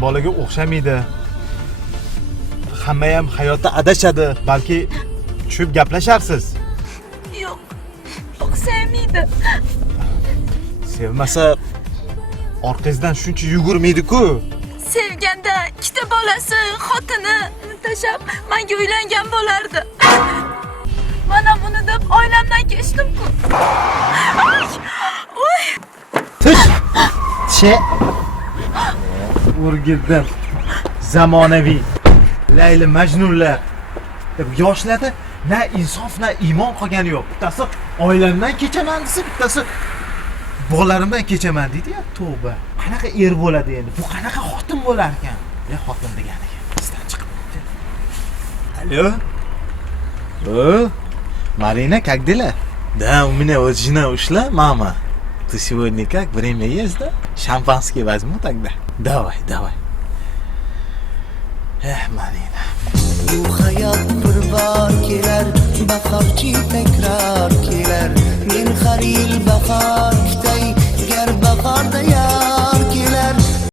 bolaga o'xshamaydi hammayam hayotda adashadi balki tushib gaplasharsiz Yo'q. Sevmaydi. sevmasa orqangizdan shuncha yugurmaydi-ku Sevganda ikkita bolasi, xotini tashlab menga uylangan bo'lardi. Mana buni deb oilamdan kechdim-ku. Ay! Voy! Tush! Che! O'rgildim. Zamonaviy Layli Majnunlar. Deb Yoshlarda na insof, na iymon qolgani yo'q. Bittasi oilamdan kechaman desa, bittasi bolalarimdan kechaman deydi-ya. Tavba. Qanaqa er bo'ladi endi? Bu qanaqa xotin bo'lar ekan? Ya xotin deganiga. Isdan chiqibdi. Alo? О, Марина, как дела? Да, у меня вот жена ушла, мама. Ты сегодня как? Время есть, да? Шампанское возьму тогда. Давай, давай. Эх, Marina. Bu hayot bir bor kelar bahorchi takror kelar